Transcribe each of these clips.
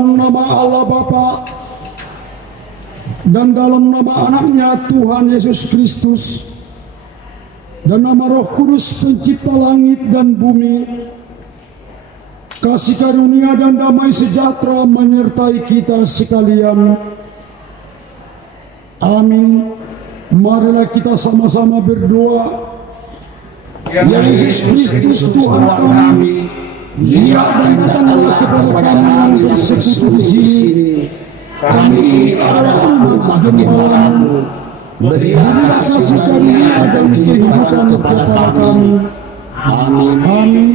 Dalam nama Allah Bapa dan dalam nama anaknya Tuhan Yesus Kristus dan nama Roh Kudus pencipta langit dan bumi, kasih karunia dan damai sejahtera menyertai kita sekalian. Amin. Marilah kita sama-sama berdoa. Ya Yesus Kristus Tuhan kami, lihat dan datanglah kepada kami yang bersekutu di sini. Kami ini adalah umat gembala-Mu. Berilah kasih karunia dan kehidupan kepada kami. Amin. Amin.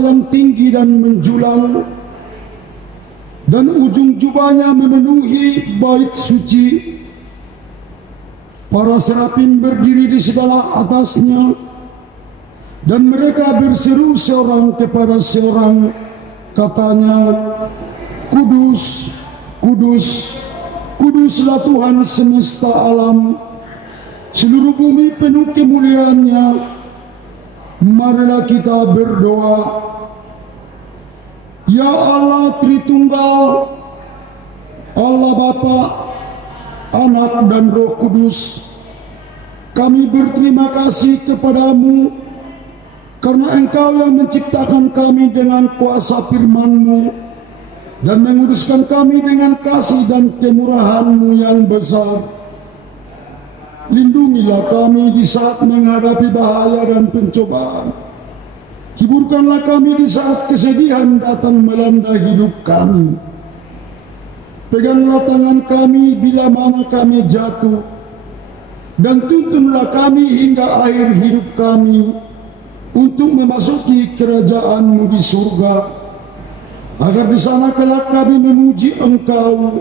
Yang tinggi dan menjulang, dan ujung jubahnya memenuhi bait suci. Para serafim berdiri di sebelah atasnya, dan mereka berseru seorang kepada seorang, katanya, Kudus, Kudus, Kuduslah Tuhan semesta alam, seluruh bumi penuh kemuliaan-Nya. Marilah kita berdoa. Ya Allah Tritunggal, Allah Bapa, Anak dan Roh Kudus, kami berterima kasih kepadamu karena Engkau yang menciptakan kami dengan kuasa firman-Mu dan menguduskan kami dengan kasih dan kemurahan-Mu yang besar. Lindungilah kami di saat menghadapi bahaya dan pencobaan. Hiburkanlah kami di saat kesedihan datang melanda hidup kami. Peganglah tangan kami bila mana kami jatuh, dan tuntunlah kami hingga akhir hidup kami untuk memasuki kerajaan-Mu di surga, agar di sana kelak kami memuji Engkau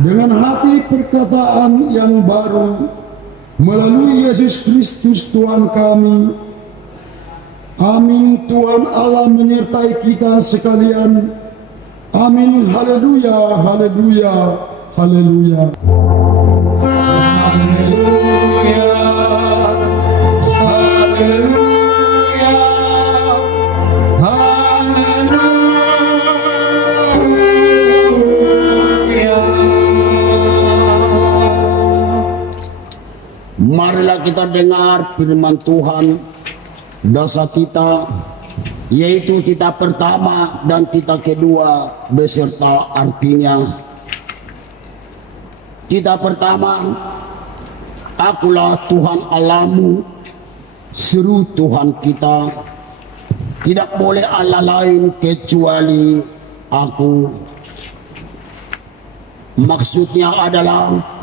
dengan hati perkataan yang baru melalui Yesus Kristus Tuhan kami. Amin. Tuhan Allah menyertai kita sekalian. Amin. Haleluya, haleluya, haleluya. Haleluya, haleluya, haleluya. Marilah kita dengar firman Tuhan. Dosa kita, yaitu titah pertama dan titah kedua beserta artinya. Titah pertama, Akulah Tuhan Allahmu, seru Tuhan kita. Tidak boleh Allah lain kecuali Aku. Maksudnya adalah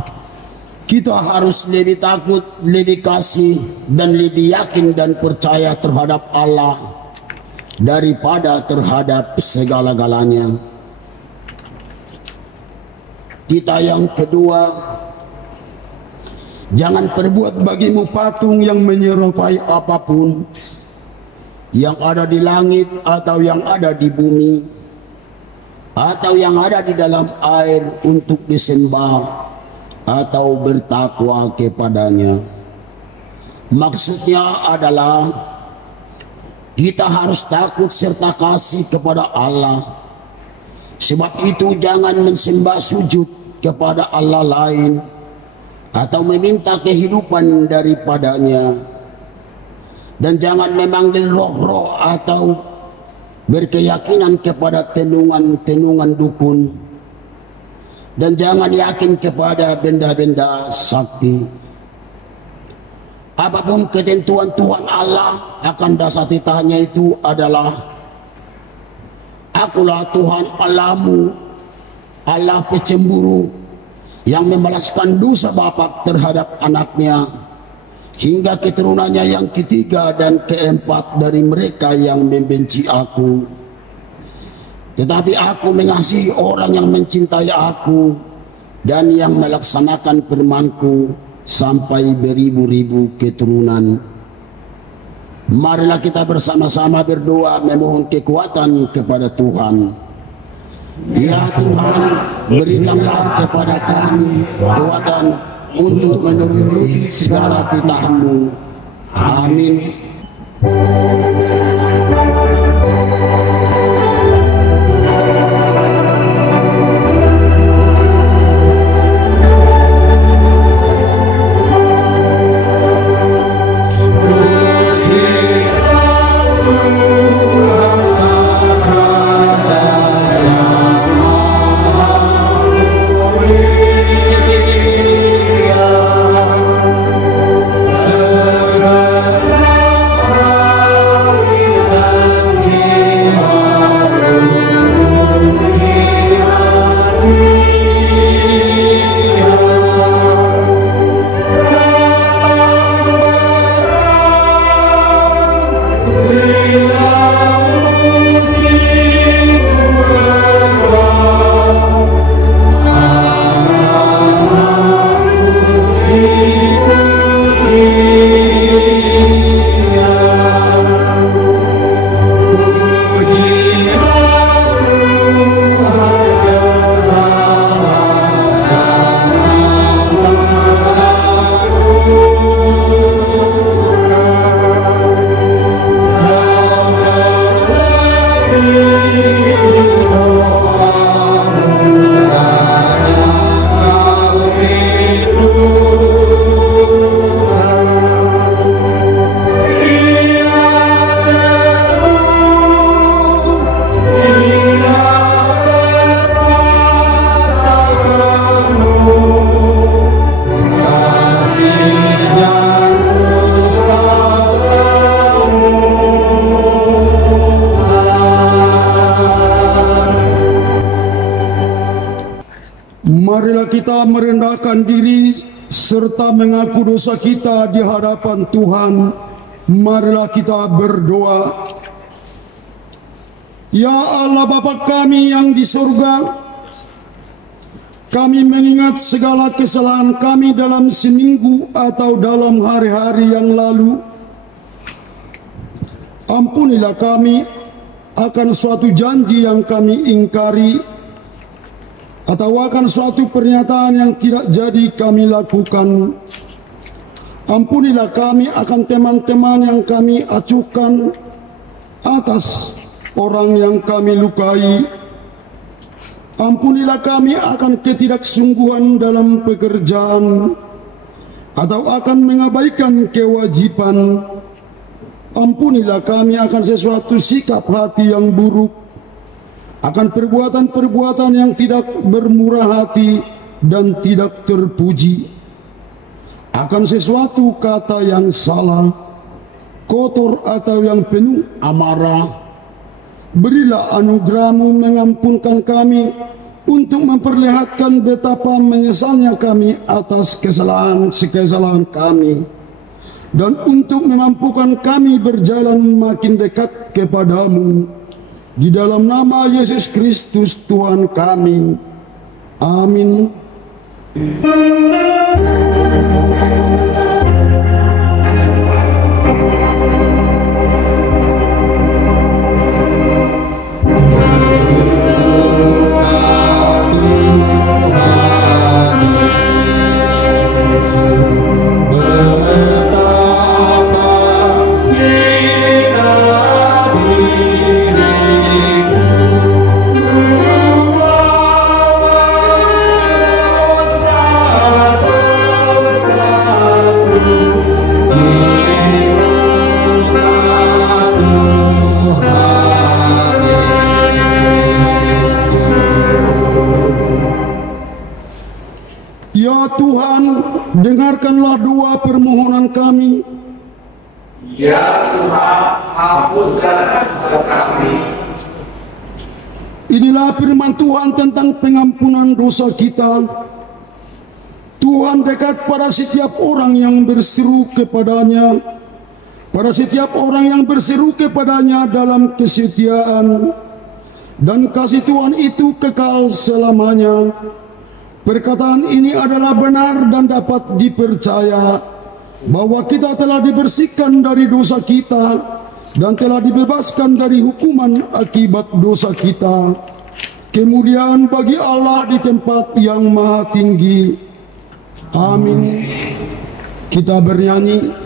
kita harus lebih takut, lebih kasih, dan lebih yakin dan percaya terhadap Allah daripada terhadap segala-galanya. Kita yang kedua, Jangan perbuat bagimu patung yang menyerupai apapun, yang ada di langit atau yang ada di bumi, atau yang ada di dalam air untuk disembah atau bertakwa kepadanya. Maksudnya adalah kita harus takut serta kasih kepada Allah. Sebab itu jangan mensembah sujud kepada Allah lain atau meminta kehidupan daripadanya, dan jangan memanggil roh-roh atau berkeyakinan kepada tenungan-tenungan dukun, dan jangan yakin kepada benda-benda sakti. Apapun ketentuan Tuhan Allah akan dasar titahnya itu adalah, akulah Tuhan Allahmu, Allah pecemburu, yang membalaskan dosa bapa terhadap anaknya hingga keturunannya yang ketiga dan keempat dari mereka yang membenci aku. Tetapi aku mengasihi orang yang mencintai aku dan yang melaksanakan firman-Ku sampai beribu-ribu keturunan. Marilah kita bersama-sama berdoa memohon kekuatan kepada Tuhan. Ya Tuhan, berikanlah kepada kami kekuatan untuk memenuhi segala titah-Mu. Amin. Marilah kita merendahkan diri serta mengaku dosa kita di hadapan Tuhan. Marilah kita berdoa. Ya Allah Bapa kami yang di surga, kami mengingat segala kesalahan kami dalam seminggu atau dalam hari-hari yang lalu. Ampunilah kami akan suatu janji yang kami ingkari, atau akan suatu pernyataan yang tidak jadi kami lakukan. Ampunilah kami akan teman-teman yang kami acuhkan atas orang yang kami lukai. Ampunilah kami akan ketidaksungguhan dalam pekerjaan atau akan mengabaikan kewajiban. Ampunilah kami akan sesuatu sikap hati yang buruk, akan perbuatan-perbuatan yang tidak bermurah hati dan tidak terpuji, akan sesuatu kata yang salah, kotor atau yang penuh amarah. Berilah anugerah-Mu mengampunkan kami untuk memperlihatkan betapa menyesalnya kami atas kesalahan kami, dan untuk memampukan kami berjalan makin dekat kepadamu. Di dalam nama Yesus Kristus Tuhan kami. Amin. Ya Tuhan, hapuskan dosa kami. Inilah firman Tuhan tentang pengampunan dosa kita. Tuhan dekat pada setiap orang yang berseru kepadanya, pada setiap orang yang berseru kepadanya dalam kesetiaan, dan kasih Tuhan itu kekal selamanya. Perkataan ini adalah benar dan dapat dipercaya, bahwa kita telah dibersihkan dari dosa kita dan telah dibebaskan dari hukuman akibat dosa kita. Kemudian bagi Allah di tempat yang maha tinggi. Amin. Kita bernyanyi.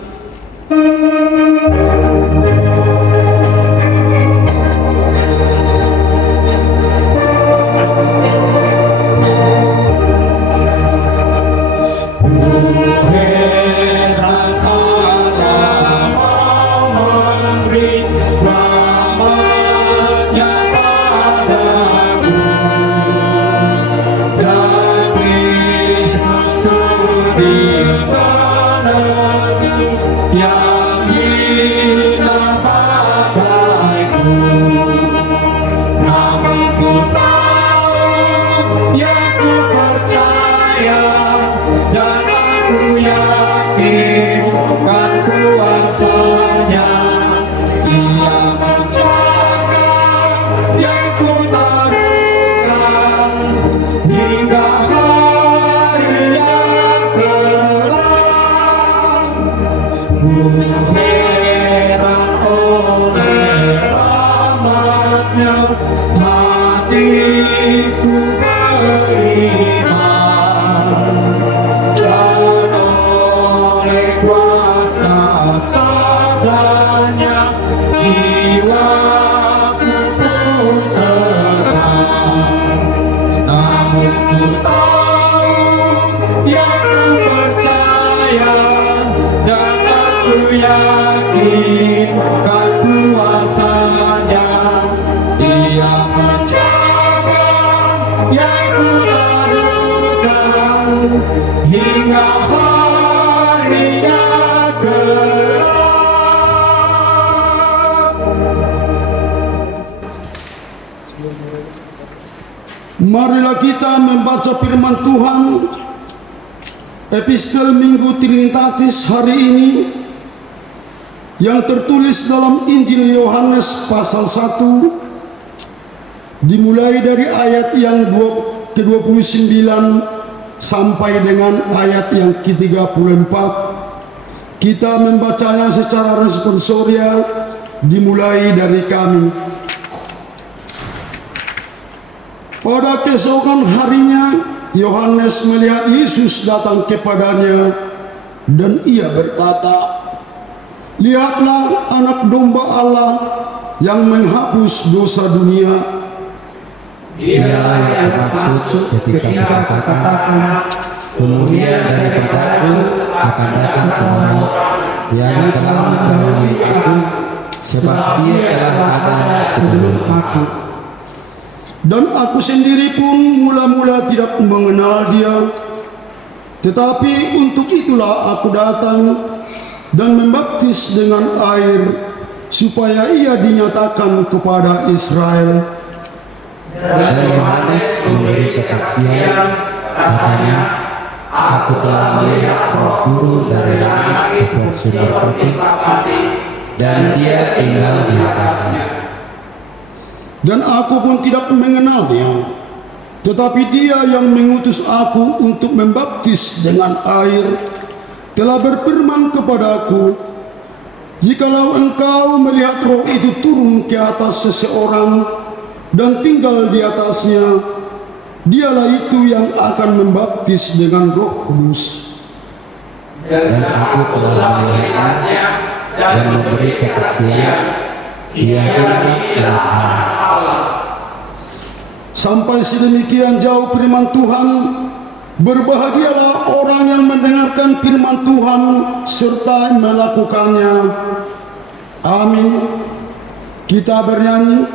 Marilah kita membaca firman Tuhan, Epistel Minggu Trinitatis hari ini, yang tertulis dalam Injil Yohanes pasal 1, dimulai dari ayat yang ke-29 sampai dengan ayat yang ke-34. Kita membacanya secara responsoria, dimulai dari kami. Pada keesokan harinya, Yohanes melihat Yesus datang kepadanya, dan ia berkata, "Lihatlah anak domba Allah yang menghapus dosa dunia." Dialah yang maksud ketika berkata, "Kemudian daripadaku akan datang seorang yang telah mendahului aku, sebab dia telah ada sebelum aku. Dan aku sendiri pun mula-mula tidak mengenal dia, tetapi untuk itulah aku datang dan membaptis dengan air, supaya ia dinyatakan kepada Israel." Dan Yohanes memberi kesaksian, katanya, "Aku telah melihat Roh turun dari langit seperti sumber putih, dan dia tinggal di atasnya. Dan aku pun tidak mengenal dia, tetapi dia yang mengutus aku untuk membaptis dengan air telah berfirman kepadaku, jikalau engkau melihat Roh itu turun ke atas seseorang dan tinggal di atasnya, dialah itu yang akan membaptis dengan Roh Kudus. Dan aku telah melihatnya dan memberi kesaksian, ia adalah Allah." Sampai sedemikian jauh firman Tuhan. Berbahagialah orang yang mendengarkan firman Tuhan serta melakukannya. Amin. Kita bernyanyi.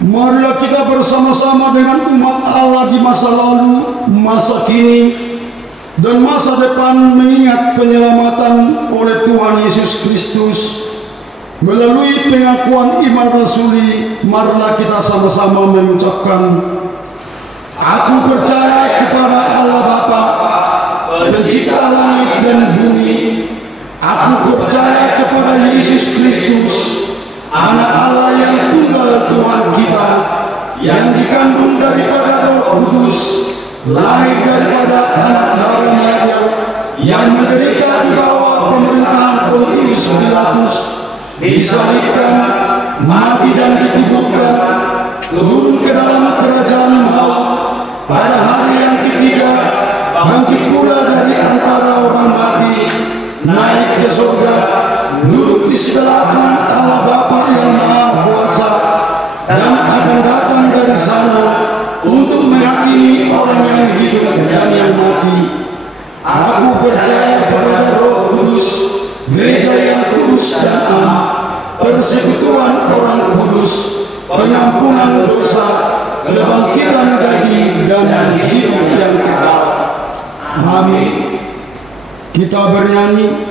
Marilah kita bersama-sama dengan umat Allah di masa lalu, masa kini, dan masa depan mengingat penyelamatan oleh Tuhan Yesus Kristus melalui pengakuan iman rasuli. Marilah kita sama-sama mengucapkan, aku percaya kepada Allah Bapa, pencipta langit dan bumi. Aku percaya kepada Yesus Kristus, Anak Allah yang tunggal Tuhan kita, yang dikandung daripada Roh Kudus, lahir daripada anak darah Maria, yang menderita di bawah pemerintahan Pontius Pilatus, disalibkan, mati dan dikuburkan, turun ke dalam kerajaan maut, pada hari yang ketiga bangkit pula dari antara orang mati, naik ke surga, duduk di sebelah kanan Allah Bapa yang Maha Kuasa, dan akan datang dari sana untuk menghakimi orang yang hidup dan yang mati. Aku percaya kepada Roh Kudus, gereja yang kudus dan am, persekutuan orang kudus, pengampunan dosa, kebangkitan daging, dan hidup yang kekal. Amin. Kita bernyanyi.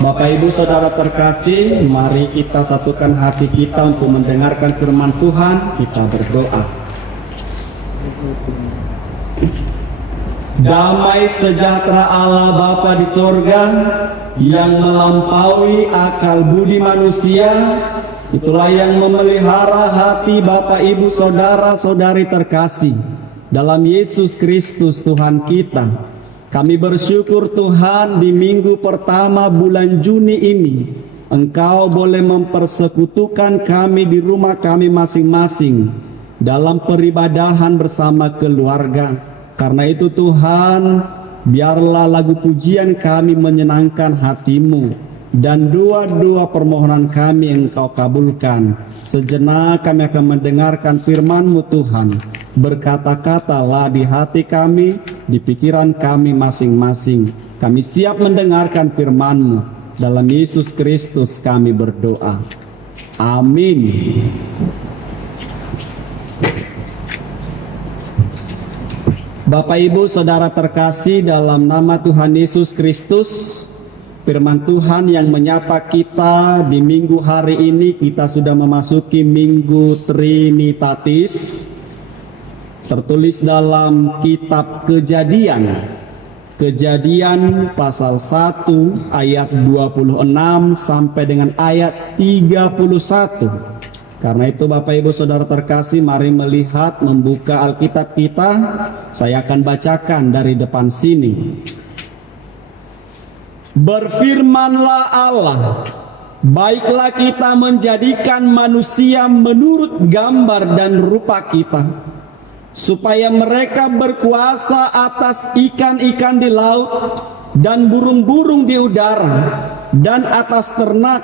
Bapak Ibu Saudara terkasih, mari kita satukan hati kita untuk mendengarkan firman Tuhan. Kita berdoa. Damai sejahtera Allah Bapa di sorga yang melampaui akal budi manusia, itulah yang memelihara hati Bapak Ibu Saudara-saudari terkasih dalam Yesus Kristus Tuhan kita. Kami bersyukur Tuhan, di minggu pertama bulan Juni ini Engkau boleh mempersekutukan kami di rumah kami masing-masing dalam peribadahan bersama keluarga. Karena itu Tuhan, biarlah lagu pujian kami menyenangkan hati-Mu, dan doa-doa permohonan kami Engkau kabulkan. Sejenak kami akan mendengarkan firman-Mu Tuhan. Berkata-katalah di hati kami, di pikiran kami masing-masing. Kami siap mendengarkan firman-Mu. Dalam Yesus Kristus kami berdoa. Amin. Bapak Ibu Saudara terkasih, dalam nama Tuhan Yesus Kristus, firman Tuhan yang menyapa kita di minggu hari ini, kita sudah memasuki Minggu Trinitatis. Tertulis dalam kitab Kejadian pasal 1 ayat 26 sampai dengan ayat 31. Karena itu Bapak Ibu Saudara terkasih, mari melihat, membuka Alkitab kita. Saya akan bacakan dari depan sini. Berfirmanlah Allah, baiklah kita menjadikan manusia menurut gambar dan rupa kita, supaya mereka berkuasa atas ikan-ikan di laut dan burung-burung di udara dan atas ternak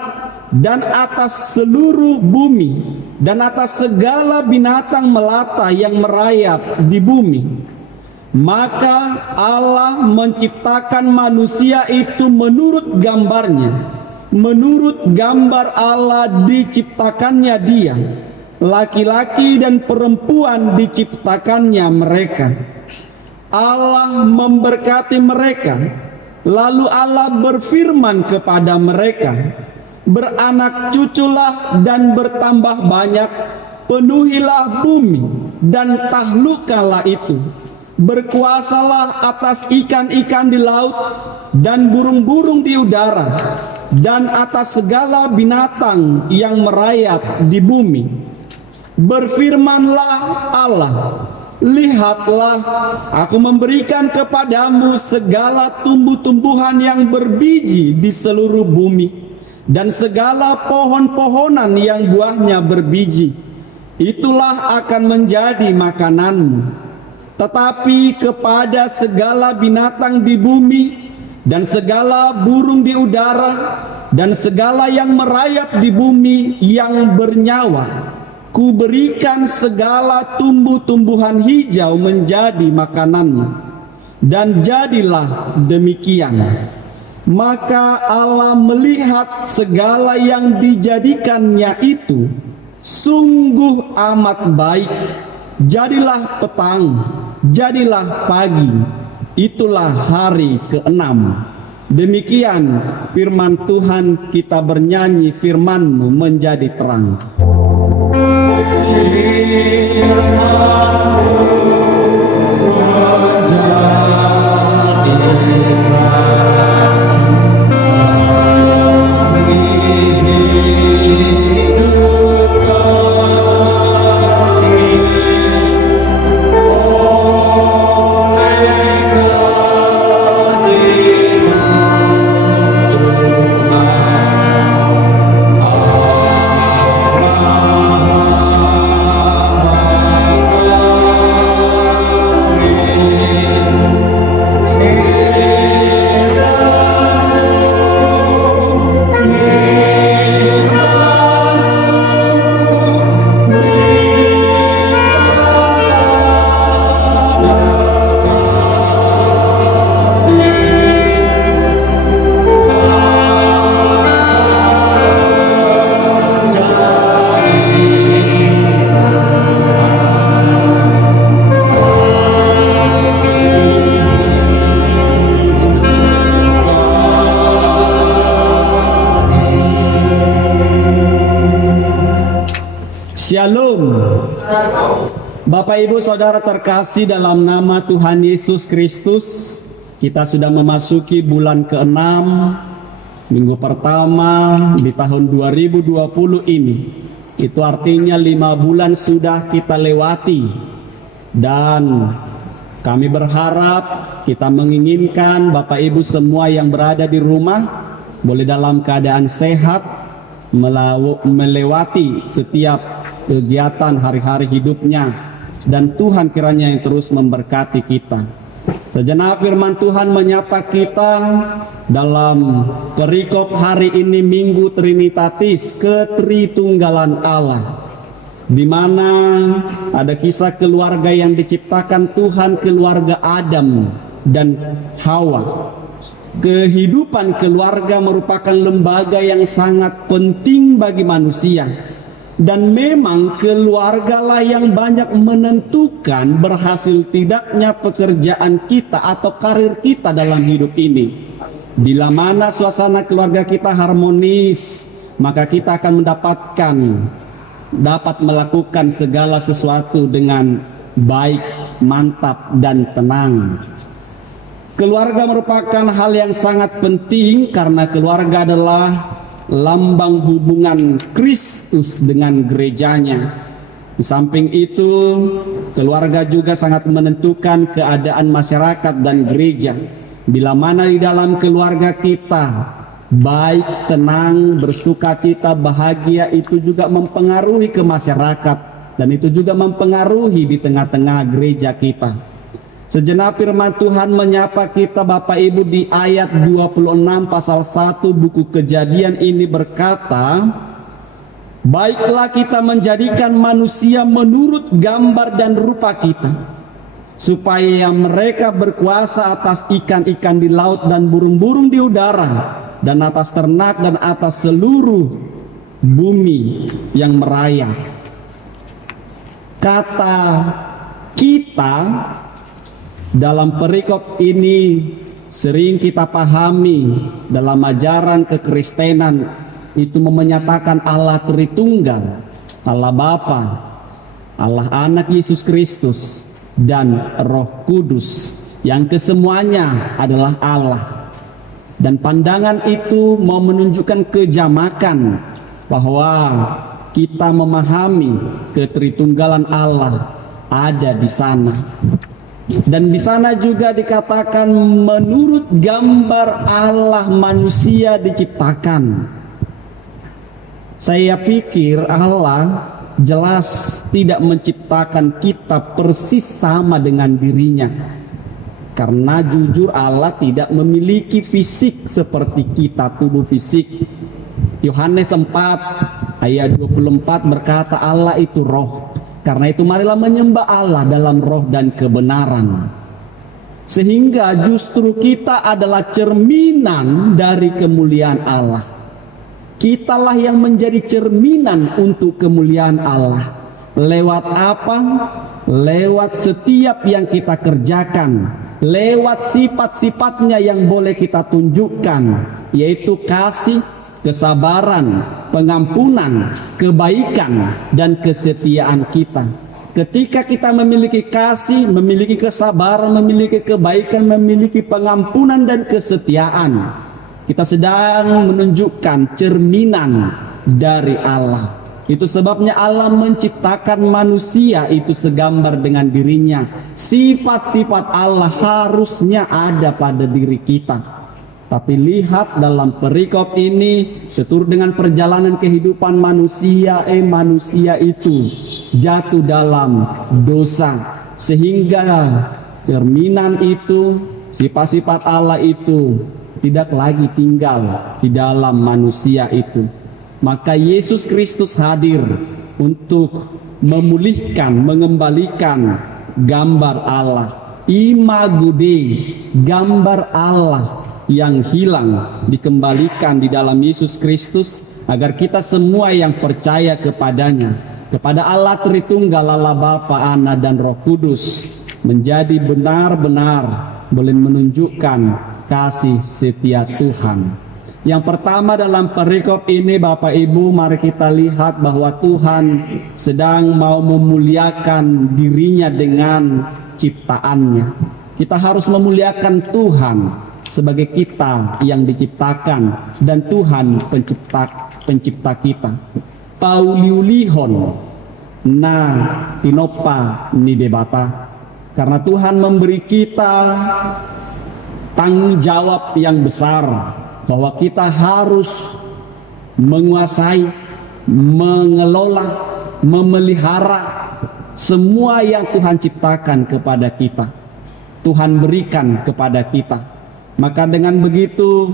dan atas seluruh bumi dan atas segala binatang melata yang merayap di bumi. Maka Allah menciptakan manusia itu menurut gambarnya. Menurut gambar Allah diciptakannya dia. Laki-laki dan perempuan diciptakannya mereka. Allah memberkati mereka. Lalu Allah berfirman kepada mereka, beranak cuculah dan bertambah banyak, penuhilah bumi dan tahlukalah itu. Berkuasalah atas ikan-ikan di laut dan burung-burung di udara dan atas segala binatang yang merayap di bumi. Berfirmanlah Allah, lihatlah, aku memberikan kepadamu segala tumbuh-tumbuhan yang berbiji di seluruh bumi dan segala pohon-pohonan yang buahnya berbiji. Itulah akan menjadi makananmu. Tetapi kepada segala binatang di bumi dan segala burung di udara dan segala yang merayap di bumi yang bernyawa, kuberikan segala tumbuh-tumbuhan hijau menjadi makananmu. Dan jadilah demikian. Maka Allah melihat segala yang dijadikannya itu sungguh amat baik. Jadilah petang, jadilah pagi, itulah hari ke-6. Demikian firman Tuhan, kita bernyanyi firman-Mu menjadi terang. Bapak Ibu Saudara terkasih dalam nama Tuhan Yesus Kristus, kita sudah memasuki bulan ke-6, minggu pertama di tahun 2020 ini. Itu artinya 5 bulan sudah kita lewati. Dan kami berharap, kita menginginkan Bapak Ibu semua yang berada di rumah boleh dalam keadaan sehat melewati setiap kegiatan hari-hari hidupnya. Dan Tuhan kiranya yang terus memberkati kita. Sejenak firman Tuhan menyapa kita dalam perikop hari ini, Minggu Trinitatis, Ketritunggalan Allah, di mana ada kisah keluarga yang diciptakan Tuhan, keluarga Adam dan Hawa. Kehidupan keluarga merupakan lembaga yang sangat penting bagi manusia. Dan memang keluargalah yang banyak menentukan berhasil tidaknya pekerjaan kita atau karir kita dalam hidup ini. Bila mana suasana keluarga kita harmonis, maka kita akan dapat melakukan segala sesuatu dengan baik, mantap, dan tenang. Keluarga merupakan hal yang sangat penting karena keluarga adalah lambang hubungan Kristus dengan gerejanya. Di samping itu, keluarga juga sangat menentukan keadaan masyarakat dan gereja. Bila mana di dalam keluarga kita baik, tenang, bersukacita, bahagia, itu juga mempengaruhi ke masyarakat, dan itu juga mempengaruhi di tengah-tengah gereja kita. Sejenak firman Tuhan menyapa kita Bapak Ibu di ayat 26 pasal 1 buku Kejadian ini berkata, "Baiklah kita menjadikan manusia menurut gambar dan rupa kita, supaya mereka berkuasa atas ikan-ikan di laut dan burung-burung di udara, dan atas ternak dan atas seluruh bumi yang merayap." Kata kita dalam perikop ini sering kita pahami dalam ajaran kekristenan, itu menyatakan Allah Tritunggal, Allah Bapa, Allah Anak Yesus Kristus, dan Roh Kudus, yang kesemuanya adalah Allah. Dan pandangan itu mau menunjukkan kejamakan bahwa kita memahami ketritunggalan Allah ada di sana. Dan di sana juga dikatakan menurut gambar Allah manusia diciptakan. Saya pikir Allah jelas tidak menciptakan kita persis sama dengan dirinya. Karena jujur Allah tidak memiliki fisik seperti kita, tubuh fisik. Yohanes 4 ayat 24 berkata Allah itu roh. Karena itu marilah menyembah Allah dalam roh dan kebenaran. Sehingga justru kita adalah cerminan dari kemuliaan Allah. Kitalah yang menjadi cerminan untuk kemuliaan Allah. Lewat apa? Lewat setiap yang kita kerjakan. Lewat sifat-sifatnya yang boleh kita tunjukkan, yaitu kasih, kesabaran, pengampunan, kebaikan, dan kesetiaan kita. Ketika kita memiliki kasih, memiliki kesabaran, memiliki kebaikan, memiliki pengampunan dan kesetiaan, kita sedang menunjukkan cerminan dari Allah. Itu sebabnya Allah menciptakan manusia itu segambar dengan dirinya. Sifat-sifat Allah harusnya ada pada diri kita. Tapi lihat dalam perikop ini, seturut dengan perjalanan kehidupan manusia itu jatuh dalam dosa. Sehingga cerminan itu, sifat-sifat Allah itu tidak lagi tinggal di dalam manusia itu. Maka Yesus Kristus hadir untuk memulihkan, mengembalikan gambar Allah. Imago Dei, gambar Allah yang hilang dikembalikan di dalam Yesus Kristus, agar kita semua yang percaya kepadanya, kepada Allah Tritunggal, Allah Bapa, Anak, dan Roh Kudus, menjadi benar-benar boleh menunjukkan kasih setia Tuhan. Yang pertama dalam perikop ini Bapak Ibu, mari kita lihat bahwa Tuhan sedang mau memuliakan dirinya dengan ciptaannya. Kita harus memuliakan Tuhan sebagai kita yang diciptakan dan Tuhan pencipta kita. Pauliulihon na tinopa ni bebata. Karena Tuhan memberi kita tanggung jawab yang besar, bahwa kita harus menguasai, mengelola, memelihara semua yang Tuhan ciptakan kepada kita. Tuhan berikan kepada kita. Maka dengan begitu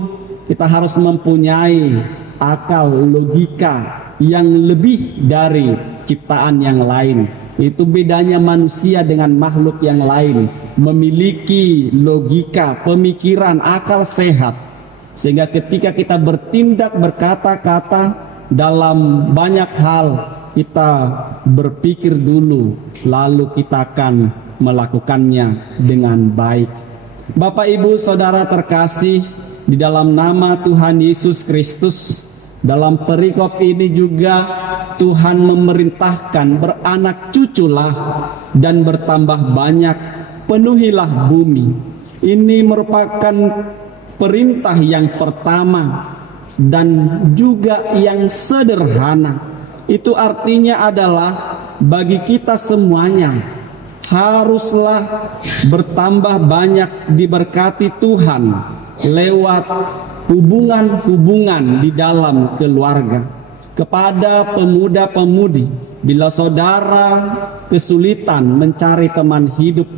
kita harus mempunyai akal logika yang lebih dari ciptaan yang lain. Itu bedanya manusia dengan makhluk yang lain, memiliki logika, pemikiran, akal sehat, sehingga ketika kita bertindak, berkata-kata dalam banyak hal, kita berpikir dulu, lalu kita akan melakukannya dengan baik. Bapak Ibu Saudara terkasih, di dalam nama Tuhan Yesus Kristus, dalam perikop ini juga Tuhan memerintahkan, beranak cuculah dan bertambah banyak, penuhilah bumi. Ini merupakan perintah yang pertama dan juga yang sederhana. Itu artinya adalah bagi kita semuanya haruslah bertambah banyak diberkati Tuhan lewat hubungan-hubungan di dalam keluarga. Kepada pemuda-pemudi, bila saudara kesulitan mencari teman hidup,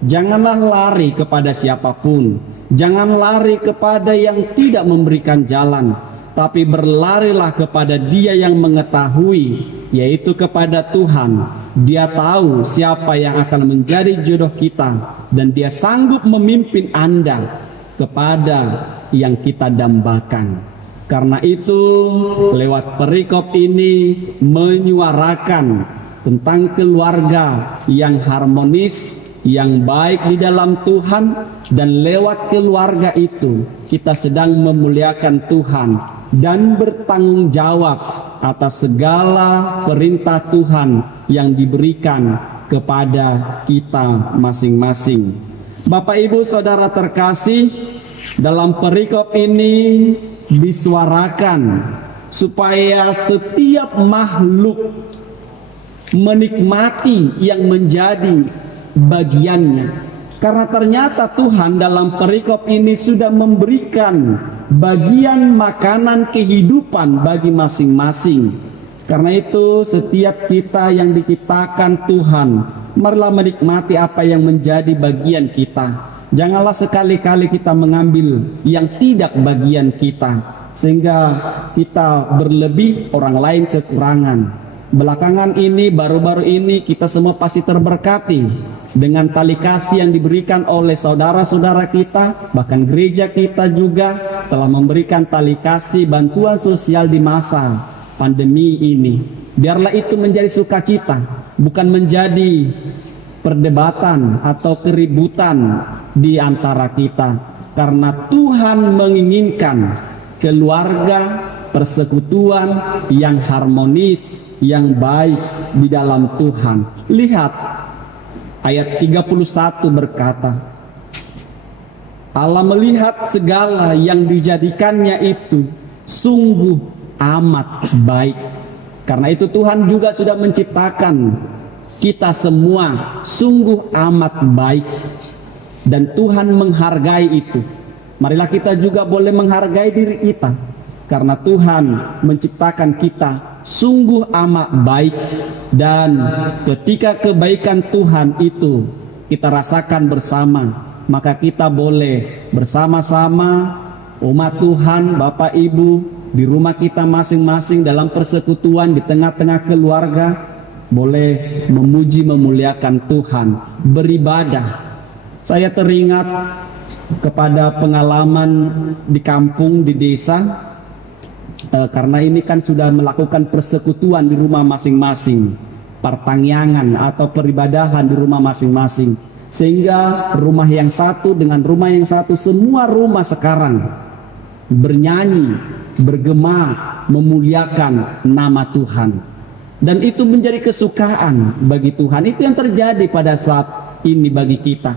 janganlah lari kepada siapapun, jangan lari kepada yang tidak memberikan jalan, tapi berlarilah kepada Dia yang mengetahui, yaitu kepada Tuhan. Dia tahu siapa yang akan menjadi jodoh kita, dan Dia sanggup memimpin Anda kepada yang kita dambakan. Karena itu lewat perikop ini menyuarakan tentang keluarga yang harmonis, yang baik di dalam Tuhan, dan lewat keluarga itu kita sedang memuliakan Tuhan dan bertanggung jawab atas segala perintah Tuhan yang diberikan kepada kita masing-masing. Bapak Ibu Saudara terkasih, dalam perikop ini disuarakan supaya setiap makhluk menikmati yang menjadi bagiannya. Karena ternyata Tuhan dalam perikop ini sudah memberikan bagian makanan kehidupan bagi masing-masing. Karena itu setiap kita yang diciptakan Tuhan, marilah menikmati apa yang menjadi bagian kita. Janganlah sekali-kali kita mengambil yang tidak bagian kita, sehingga kita berlebih, orang lain kekurangan. Belakangan ini, baru-baru ini kita semua pasti terberkati dengan tali kasih yang diberikan oleh saudara-saudara kita. Bahkan gereja kita juga telah memberikan tali kasih bantuan sosial di masa pandemi ini. Biarlah itu menjadi sukacita, bukan menjadi perdebatan atau keributan di antara kita. Karena Tuhan menginginkan keluarga, persekutuan yang harmonis, yang baik di dalam Tuhan. Lihat ayat 31 berkata, Allah melihat segala yang dijadikannya itu sungguh amat baik. Karena itu Tuhan juga sudah menciptakan kita semua sungguh amat baik, dan Tuhan menghargai itu. Marilah kita juga boleh menghargai diri kita, karena Tuhan menciptakan kita sungguh amat baik. Dan ketika kebaikan Tuhan itu kita rasakan bersama, maka kita boleh bersama-sama umat Tuhan, Bapak Ibu, di rumah kita masing-masing, dalam persekutuan, di tengah-tengah keluarga, boleh memuji memuliakan Tuhan, beribadah. Saya teringat kepada pengalaman di kampung, di desa, karena ini kan sudah melakukan persekutuan di rumah masing-masing, pertangyangan atau peribadahan di rumah masing-masing, sehingga rumah yang satu dengan rumah yang satu, semua rumah sekarang bernyanyi, bergema, memuliakan nama Tuhan. Dan itu menjadi kesukaan bagi Tuhan. Itu yang terjadi pada saat ini bagi kita.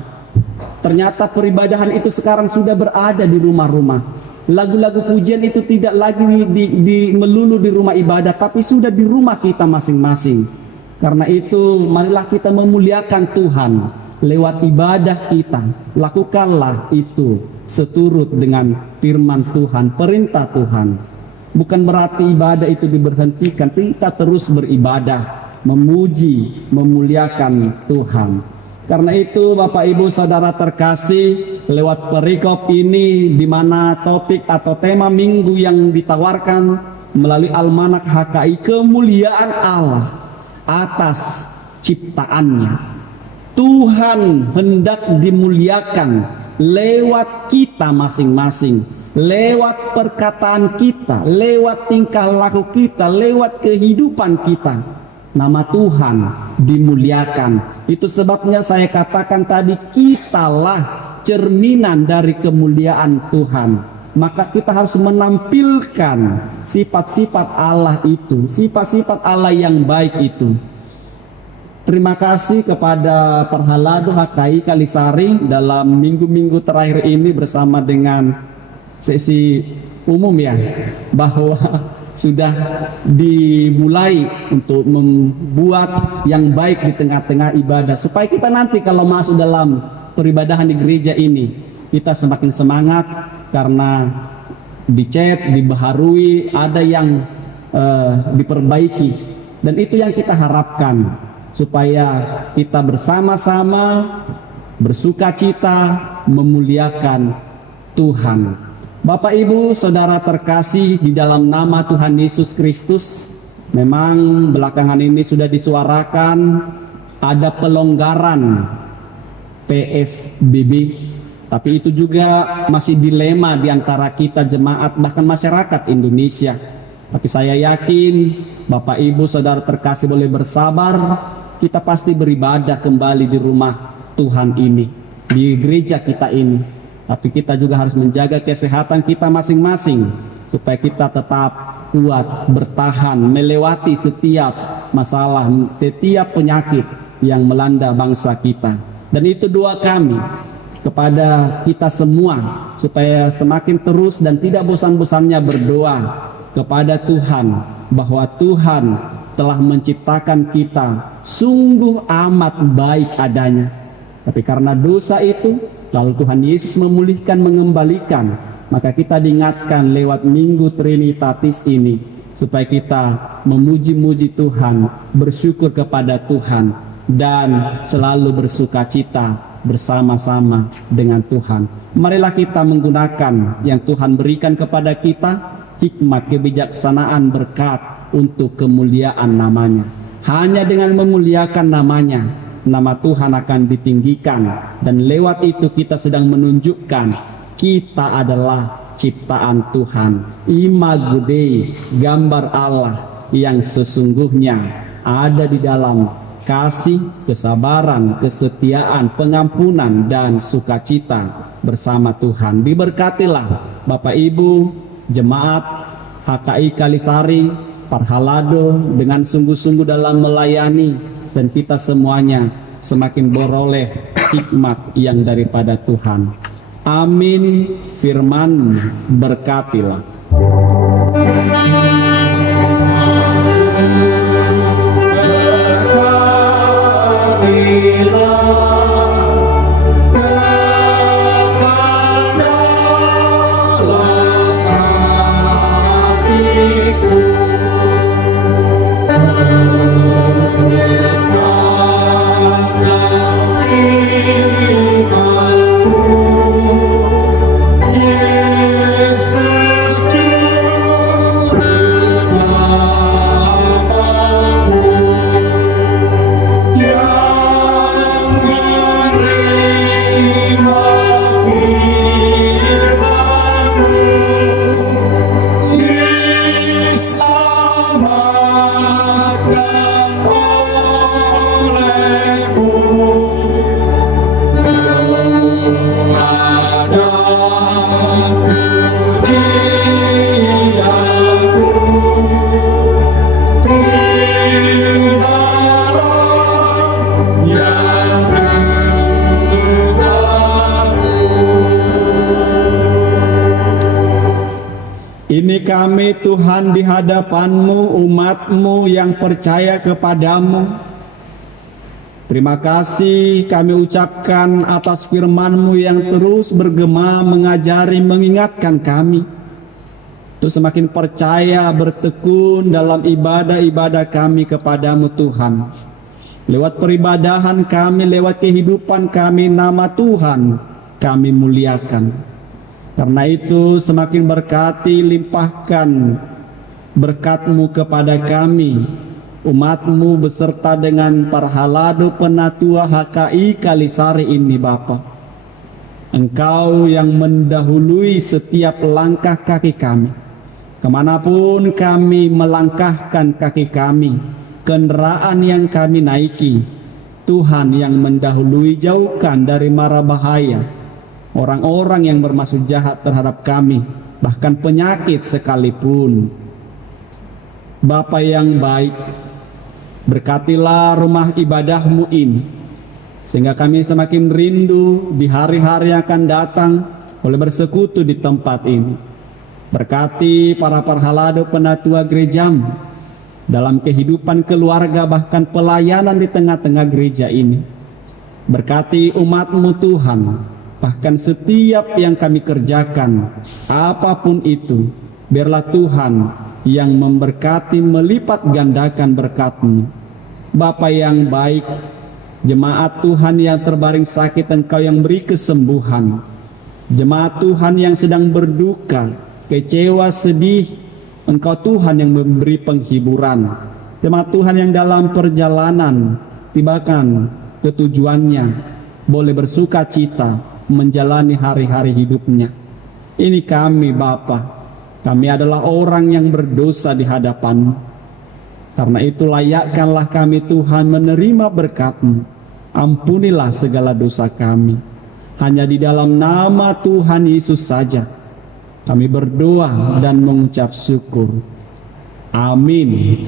Ternyata peribadahan itu sekarang sudah berada di rumah-rumah. Lagu-lagu pujian itu tidak lagi melulu di rumah ibadah, tapi sudah di rumah kita masing-masing. Karena itu marilah kita memuliakan Tuhan lewat ibadah kita. Lakukanlah itu seturut dengan firman Tuhan, perintah Tuhan. Bukan berarti ibadah itu diberhentikan, kita terus beribadah, memuji, memuliakan Tuhan. Karena itu Bapak Ibu Saudara terkasih, lewat perikop ini di mana topik atau tema minggu yang ditawarkan melalui Almanak HKI, kemuliaan Allah atas ciptaannya. Tuhan hendak dimuliakan lewat kita masing-masing, lewat perkataan kita, lewat tingkah laku kita, lewat kehidupan kita. Nama Tuhan dimuliakan. Itu sebabnya saya katakan tadi, kitalah cerminan dari kemuliaan Tuhan. Maka kita harus menampilkan sifat-sifat Allah itu, sifat-sifat Allah yang baik itu. Terima kasih kepada Perhalado HKI Kalisari dalam minggu-minggu terakhir ini bersama dengan sesi umum ya, bahwa sudah dimulai untuk membuat yang baik di tengah-tengah ibadah, supaya kita nanti kalau masuk dalam peribadahan di gereja ini kita semakin semangat karena dicet, dibaharui, ada yang diperbaiki, dan itu yang kita harapkan supaya kita bersama-sama bersukacita memuliakan Tuhan. Bapak Ibu Saudara terkasih di dalam nama Tuhan Yesus Kristus, memang belakangan ini sudah disuarakan ada pelonggaran PSBB, tapi itu juga masih dilema di antara kita jemaat bahkan masyarakat Indonesia. Tapi saya yakin Bapak Ibu Saudara terkasih boleh bersabar, kita pasti beribadah kembali di rumah Tuhan ini, di gereja kita ini. Tapi kita juga harus menjaga kesehatan kita masing-masing supaya kita tetap kuat, bertahan, melewati setiap masalah, setiap penyakit yang melanda bangsa kita. Dan itu doa kami kepada kita semua, supaya semakin terus dan tidak bosan-bosannya berdoa kepada Tuhan, bahwa Tuhan telah menciptakan kita sungguh amat baik adanya. Tapi karena dosa itu, lalu Tuhan Yesus memulihkan, mengembalikan, maka kita diingatkan lewat Minggu Trinitatis ini, supaya kita memuji-muji Tuhan, bersyukur kepada Tuhan, dan selalu bersukacita bersama-sama dengan Tuhan. Marilah kita menggunakan yang Tuhan berikan kepada kita, hikmat, kebijaksanaan, berkat untuk kemuliaan namanya. Hanya dengan memuliakan namanya, nama Tuhan akan ditinggikan, dan lewat itu kita sedang menunjukkan kita adalah ciptaan Tuhan, imago Dei, gambar Allah yang sesungguhnya ada di dalam kasih, kesabaran, kesetiaan, pengampunan, dan sukacita bersama Tuhan. Diberkatilah Bapak Ibu jemaat HKI Kalisari, Parhalado dengan sungguh-sungguh dalam melayani, dan kita semuanya semakin beroleh hikmat yang daripada Tuhan. Amin. Firman berkatilah. Yang Ini kami Tuhan di hadapan-Mu, umat-Mu yang percaya kepadamu. Terima kasih kami ucapkan atas firman-Mu yang terus bergema mengajari, mengingatkan kami untuk semakin percaya, bertekun dalam ibadah-ibadah kami kepadamu Tuhan. Lewat peribadahan kami, lewat kehidupan kami, nama Tuhan kami muliakan. Karena itu semakin berkati, limpahkan berkat-Mu kepada kami, umat-Mu beserta dengan para halado penatua HKI Kalisari ini Bapa. Engkau yang mendahului setiap langkah kaki kami. Kemanapun kami melangkahkan kaki kami, kendaraan yang kami naiki, Tuhan yang mendahului, jauhkan dari mara bahaya orang-orang yang bermaksud jahat terhadap kami, bahkan penyakit sekalipun. Bapa yang baik, berkatilah rumah ibadah-Mu ini, sehingga kami semakin rindu di hari-hari yang akan datang oleh bersekutu di tempat ini. Berkati para parhalado penatua gereja-Mu dalam kehidupan keluarga, bahkan pelayanan di tengah-tengah gereja ini. Berkati umat-Mu Tuhan, bahkan setiap yang kami kerjakan, apapun itu, biarlah Tuhan yang memberkati, melipat gandakan berkat-Mu. Bapa yang baik, jemaat Tuhan yang terbaring sakit, Engkau yang beri kesembuhan. Jemaat Tuhan yang sedang berduka, kecewa, sedih, Engkau Tuhan yang memberi penghiburan. Jemaat Tuhan yang dalam perjalanan, tibakan ketujuannya, boleh bersuka cita menjalani hari-hari hidupnya. Ini kami Bapa, kami adalah orang yang berdosa di hadapan-Mu. Karena itu layakkanlah kami Tuhan menerima berkat-Mu. Ampunilah segala dosa kami. Hanya di dalam nama Tuhan Yesus saja kami berdoa dan mengucap syukur. Amin.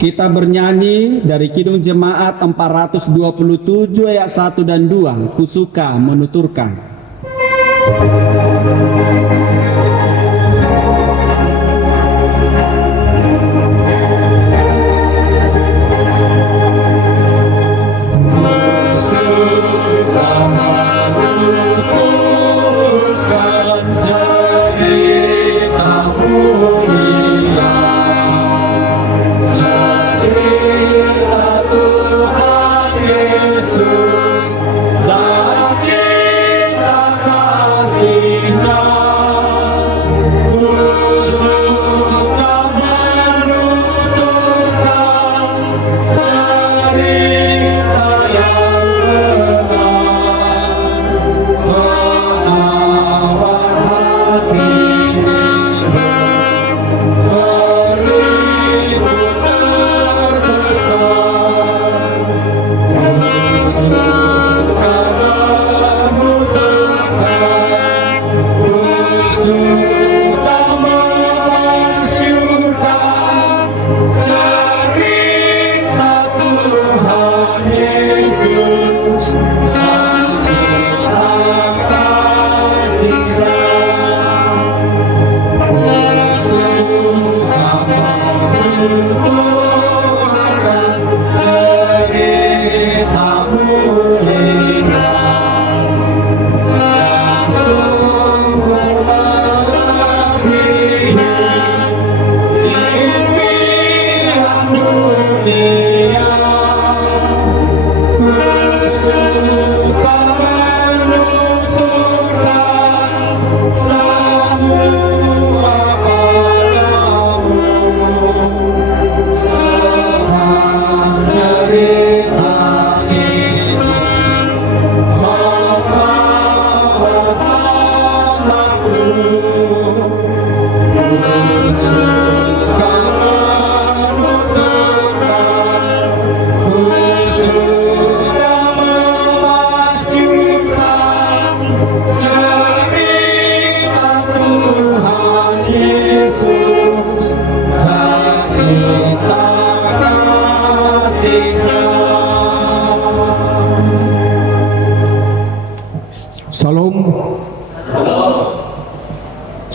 Kita bernyanyi dari Kidung Jemaat 427 ayat 1 dan 2, Kusuka menuturkan.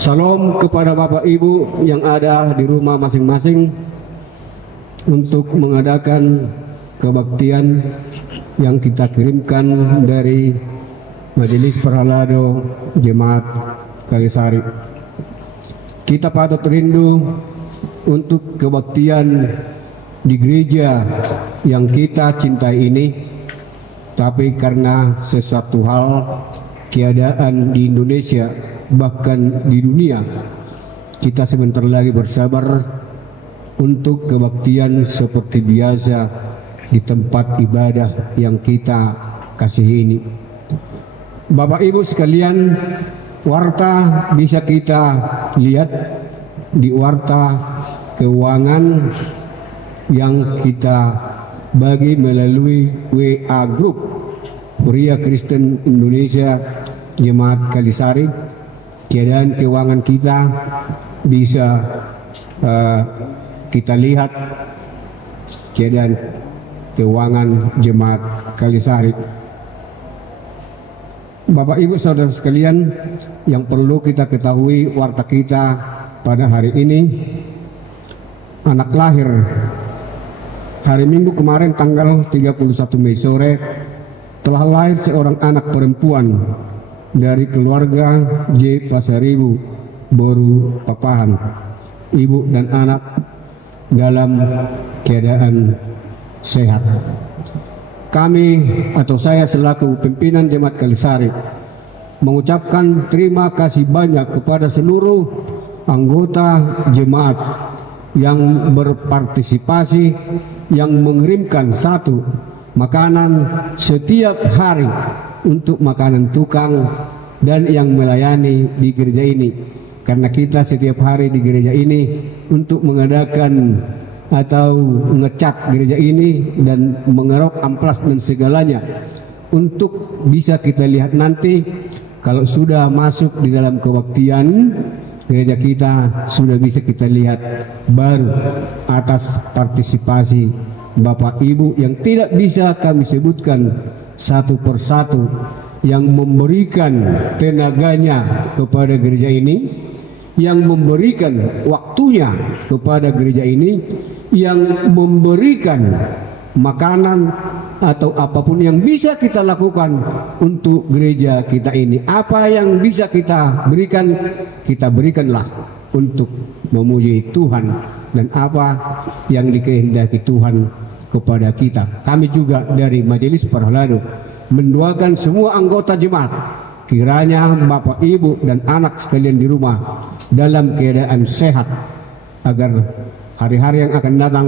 Salam kepada Bapak Ibu yang ada di rumah masing-masing untuk mengadakan kebaktian yang kita kirimkan dari Majelis Perhalado Jemaat Kalisari. Kita patut rindu untuk kebaktian di gereja yang kita cintai ini, tapi karena sesuatu hal keadaan di Indonesia bahkan di dunia, kita sebentar lagi bersabar untuk kebaktian seperti biasa di tempat ibadah yang kita kasihi ini. Bapak Ibu sekalian, warta bisa kita lihat di warta keuangan yang kita bagi melalui WA Group Pria Kristen Indonesia Jemaat Kalisari. Keadaan keuangan kita bisa kita lihat, keadaan keuangan Jemaat Kalisari. Bapak Ibu Saudara sekalian, yang perlu kita ketahui warta kita pada hari ini, anak lahir hari Minggu kemarin tanggal 31 Mei sore telah lahir seorang anak perempuan dari keluarga J. Pasaribu, Boru Papahan. Ibu dan anak dalam keadaan sehat. Kami atau saya selaku pimpinan Jemaat Kalisari mengucapkan terima kasih banyak kepada seluruh anggota jemaat yang berpartisipasi, yang mengirimkan satu makanan setiap hari untuk makanan tukang dan yang melayani di gereja ini. Karena kita setiap hari di gereja ini untuk mengadakan atau ngecat gereja ini dan mengerok amplas dan segalanya, untuk bisa kita lihat nanti kalau sudah masuk di dalam kebaktian gereja kita, sudah bisa kita lihat baru atas partisipasi Bapak Ibu yang tidak bisa kami sebutkan satu persatu, yang memberikan tenaganya kepada gereja ini, yang memberikan waktunya kepada gereja ini, yang memberikan makanan atau apapun yang bisa kita lakukan untuk gereja kita ini. Apa yang bisa kita berikanlah untuk memuji Tuhan, dan apa yang dikehendaki Tuhan kepada kita. Kami juga dari Majelis Perhalado mendoakan semua anggota jemaat, kiranya Bapak Ibu dan anak sekalian di rumah dalam keadaan sehat, agar hari-hari yang akan datang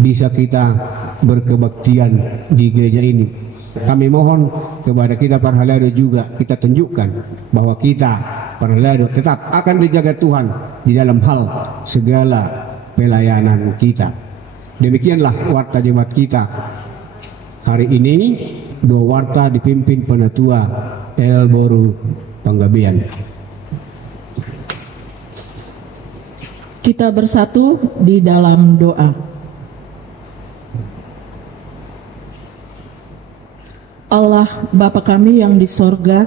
bisa kita berkebaktian di gereja ini. Kami mohon kepada kita Perhalado juga kita tunjukkan bahwa kita Perhalado tetap akan dijaga Tuhan di dalam hal segala pelayanan kita. Demikianlah warta jemaat kita hari ini. Dua warta dipimpin Penatua El Boru Panggabean. Kita bersatu di dalam doa. Allah Bapa kami yang di sorga,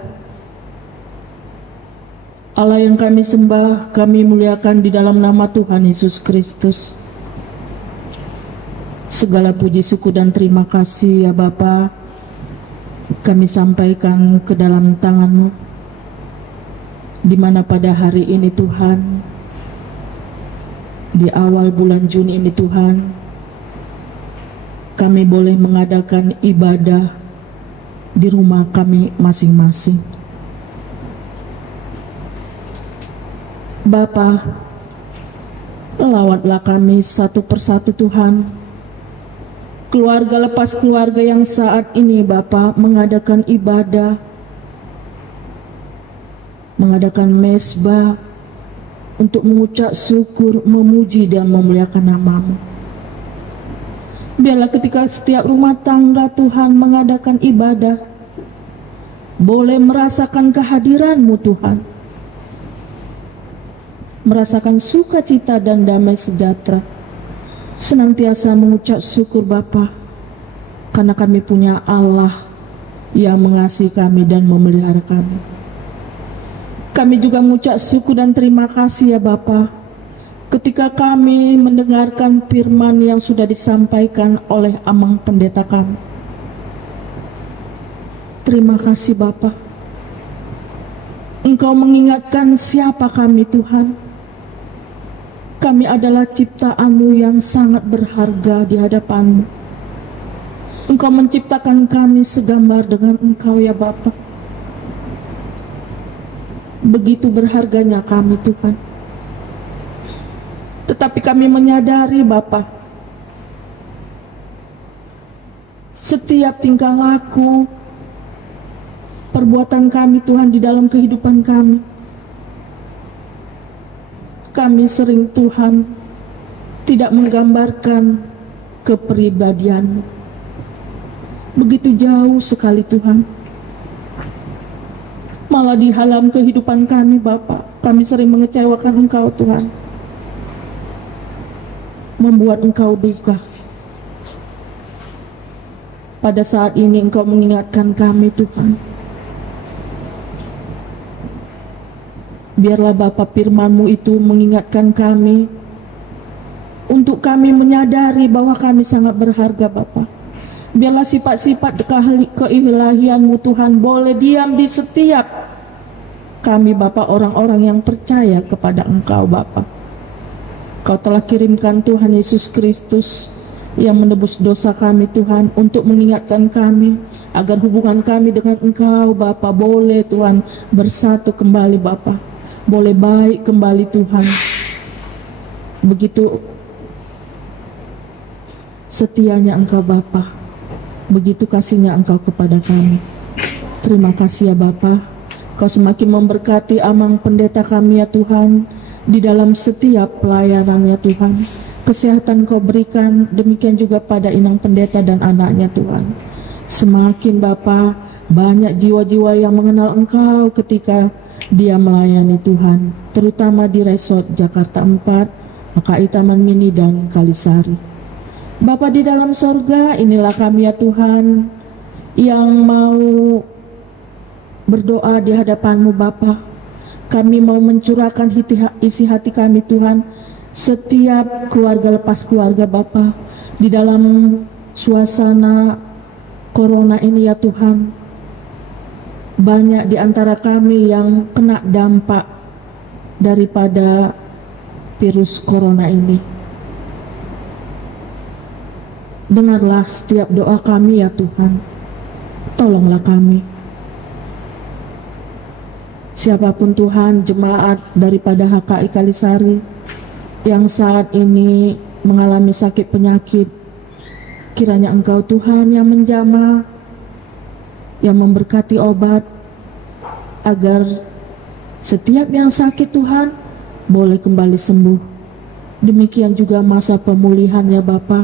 Allah yang kami sembah, kami muliakan di dalam nama Tuhan Yesus Kristus. Segala puji syukur dan terima kasih ya Bapa, kami sampaikan ke dalam tangan-Mu, di mana pada hari ini Tuhan, di awal bulan Juni ini Tuhan, kami boleh mengadakan ibadah di rumah kami masing-masing. Bapa, lawatlah kami satu persatu Tuhan, keluarga lepas keluarga yang saat ini Bapa mengadakan ibadah, mengadakan mesbah untuk mengucap syukur, memuji dan memuliakan nama-Mu. Biarlah ketika setiap rumah tangga Tuhan mengadakan ibadah, boleh merasakan kehadiran-Mu Tuhan, merasakan sukacita dan damai sejahtera, senantiasa mengucap syukur Bapa, karena kami punya Allah yang mengasihi kami dan memelihara kami. Kami juga mengucap syukur dan terima kasih ya Bapa, ketika kami mendengarkan firman yang sudah disampaikan oleh Amang Pendeta kami. Terima kasih Bapa, Engkau mengingatkan siapa kami Tuhan. Kami adalah ciptaan-Mu yang sangat berharga di hadapan-Mu. Engkau menciptakan kami segambar dengan Engkau ya Bapa. Begitu berharganya kami Tuhan. Tetapi kami menyadari Bapa, setiap tingkah laku, perbuatan kami Tuhan di dalam kehidupan kami sering Tuhan tidak menggambarkan kepribadian-Mu. Begitu jauh sekali Tuhan. Malah di dalam kehidupan kami Bapa, kami sering mengecewakan Engkau Tuhan, membuat Engkau duka. Pada saat ini Engkau mengingatkan kami Tuhan. Biarlah Bapa firman-Mu itu mengingatkan kami, untuk kami menyadari bahwa kami sangat berharga Bapa. Biarlah sifat-sifat keilahian-Mu Tuhan boleh diam di setiap kami Bapa, orang-orang yang percaya kepada Engkau Bapa. Kau telah kirimkan Tuhan Yesus Kristus yang menebus dosa kami Tuhan, untuk mengingatkan kami agar hubungan kami dengan Engkau Bapa boleh Tuhan bersatu kembali Bapa, boleh baik kembali Tuhan. Begitu setianya Engkau Bapa, begitu kasihnya Engkau kepada kami. Terima kasih ya Bapa. Kau semakin memberkati Amang Pendeta kami ya Tuhan, di dalam setiap pelayanannya Tuhan. Kesehatan Kau berikan, demikian juga pada Inang Pendeta dan anaknya Tuhan. Semakin Bapa, banyak jiwa-jiwa yang mengenal Engkau ketika dia melayani Tuhan, terutama di Resort Jakarta 4, AKI Taman Mini dan Kalisari. Bapa di dalam sorga, inilah kami ya Tuhan, yang mau berdoa di hadapan-Mu Bapa. Kami mau mencurahkan isi hati kami Tuhan, setiap keluarga lepas keluarga Bapa, di dalam suasana corona ini ya Tuhan. Banyak di antara kami yang kena dampak daripada virus corona ini. Dengarlah setiap doa kami ya Tuhan, tolonglah kami. Siapapun Tuhan, jemaat daripada HKI Kalisari yang saat ini mengalami sakit penyakit, kiranya Engkau Tuhan yang menjamah, yang memberkati obat, agar setiap yang sakit Tuhan boleh kembali sembuh. Demikian juga masa pemulihan ya Bapa.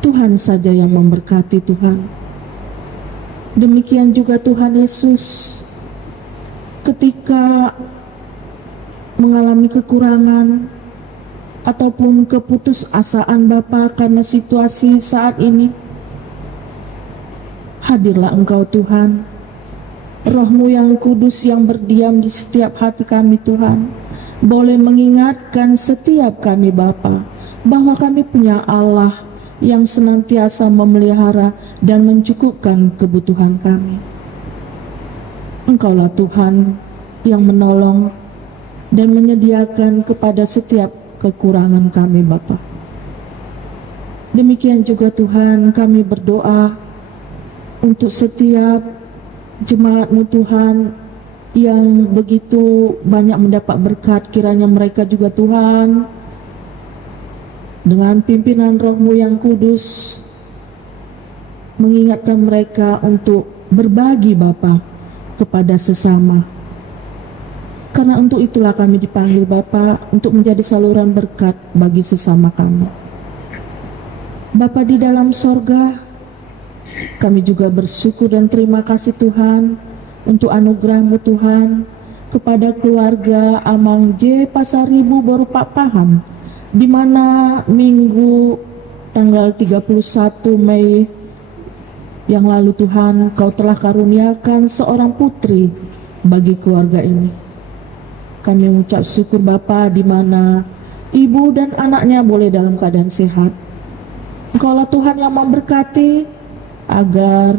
Tuhan saja yang memberkati Tuhan. Demikian juga Tuhan Yesus, ketika mengalami kekurangan ataupun keputusasaan Bapa karena situasi saat ini, hadirlah Engkau Tuhan, Roh-Mu yang kudus yang berdiam di setiap hati kami Tuhan, boleh mengingatkan setiap kami Bapa, bahwa kami punya Allah yang senantiasa memelihara dan mencukupkan kebutuhan kami. Engkaulah Tuhan yang menolong dan menyediakan kepada setiap kekurangan kami Bapa. Demikian juga Tuhan, kami berdoa untuk setiap jemaat-Mu Tuhan yang begitu banyak mendapat berkat. Kiranya mereka juga Tuhan, dengan pimpinan Roh-Mu yang kudus, mengingatkan mereka untuk berbagi Bapa kepada sesama. Karena untuk itulah kami dipanggil Bapa, untuk menjadi saluran berkat bagi sesama kami. Bapa di dalam sorga, kami juga bersyukur dan terima kasih Tuhan untuk anugerah-Mu Tuhan kepada keluarga Amang J Pasaribu Baru Pak Pahan, di mana Minggu tanggal 31 Mei yang lalu Tuhan, Kau telah karuniakan seorang putri bagi keluarga ini. Kami mengucap syukur Bapa di mana ibu dan anaknya boleh dalam keadaan sehat. Engkaulah Tuhan yang memberkati agar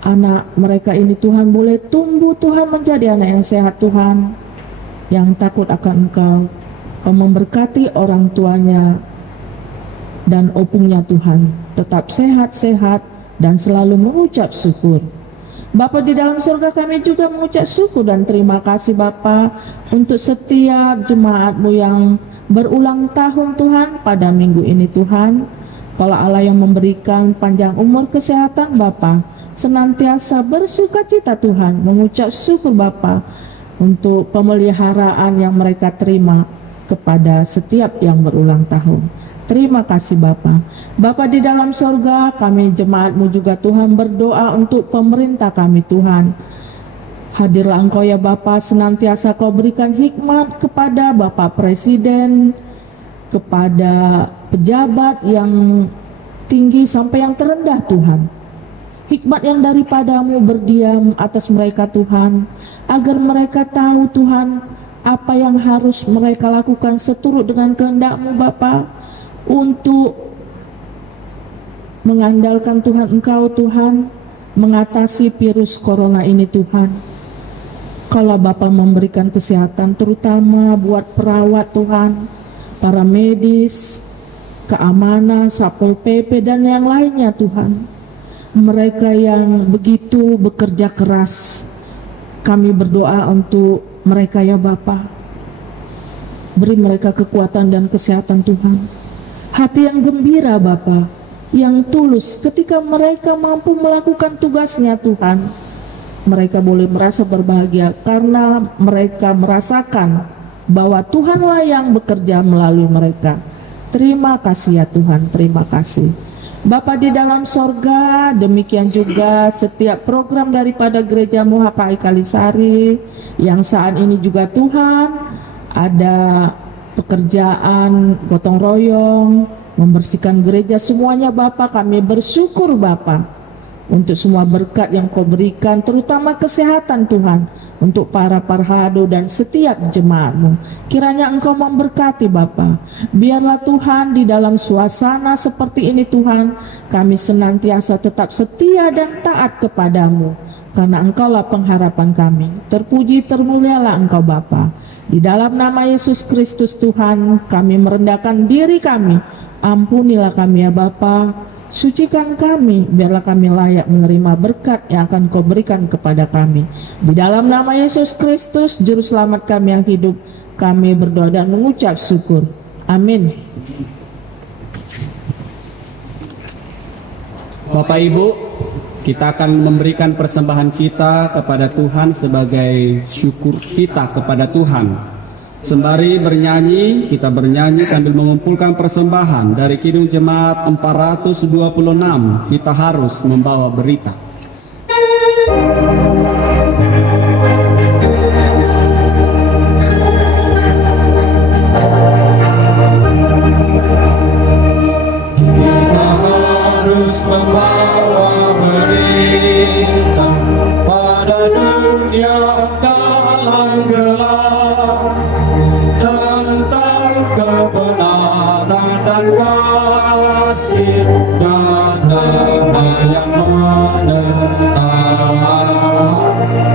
anak mereka ini Tuhan boleh tumbuh Tuhan menjadi anak yang sehat Tuhan, yang takut akan Engkau. Kau memberkati orang tuanya dan opungnya Tuhan, tetap sehat-sehat dan selalu mengucap syukur. Bapa di dalam surga, kami juga mengucap syukur dan terima kasih Bapa untuk setiap jemaat-Mu yang berulang tahun Tuhan pada minggu ini Tuhan. Kalau Allah yang memberikan panjang umur kesehatan Bapa, senantiasa bersukacita Tuhan, mengucap syukur Bapa untuk pemeliharaan yang mereka terima kepada setiap yang berulang tahun. Terima kasih Bapa. Bapa di dalam surga, kami jemaat-Mu juga Tuhan berdoa untuk pemerintah kami Tuhan. Hadirlah Engkau ya Bapa, senantiasa Kau berikan hikmat kepada Bapak Presiden, kepada pejabat yang tinggi sampai yang terendah Tuhan. Hikmat yang daripada-Mu berdiam atas mereka Tuhan, agar mereka tahu Tuhan apa yang harus mereka lakukan seturut dengan kehendak-Mu Bapa, untuk mengandalkan Tuhan Engkau Tuhan, mengatasi virus corona ini Tuhan. Kalau Bapa memberikan kesehatan terutama buat perawat Tuhan, para medis, keamanan, Satpol PP dan yang lainnya Tuhan, mereka yang begitu bekerja keras, kami berdoa untuk mereka ya Bapa. Beri mereka kekuatan dan kesehatan Tuhan, hati yang gembira Bapa, yang tulus ketika mereka mampu melakukan tugasnya Tuhan. Mereka boleh merasa berbahagia karena mereka merasakan bahwa Tuhanlah yang bekerja melalui mereka. Terima kasih ya Tuhan, terima kasih Bapa di dalam sorga. Demikian juga setiap program daripada Gereja-Mu HKI Kalisari yang saat ini juga Tuhan ada pekerjaan gotong royong membersihkan gereja semuanya Bapa. Kami bersyukur Bapa untuk semua berkat yang Kau berikan, terutama kesehatan Tuhan untuk para parhado dan setiap jemaat-Mu. Kiranya Engkau memberkati Bapa. Biarlah Tuhan di dalam suasana seperti ini Tuhan, kami senantiasa tetap setia dan taat kepadamu, karena Engkaulah pengharapan kami. Terpuji termulialah Engkau Bapa. Di dalam nama Yesus Kristus Tuhan, kami merendahkan diri kami. Ampunilah kami ya Bapa. Sucikan kami, biarlah kami layak menerima berkat yang akan Kau berikan kepada kami. Di dalam nama Yesus Kristus, Juru Selamat kami yang hidup, kami berdoa dan mengucap syukur. Amin. Bapak Ibu, kita akan memberikan persembahan kita kepada Tuhan sebagai syukur kita kepada Tuhan. Sembari bernyanyi, kita bernyanyi sambil mengumpulkan persembahan dari Kidung Jemaat 426, kita harus membawa berita. Kita harus membawa berita pada dunia dalam gelap, tentang kebenaran dan kasih dan damai yang menetap,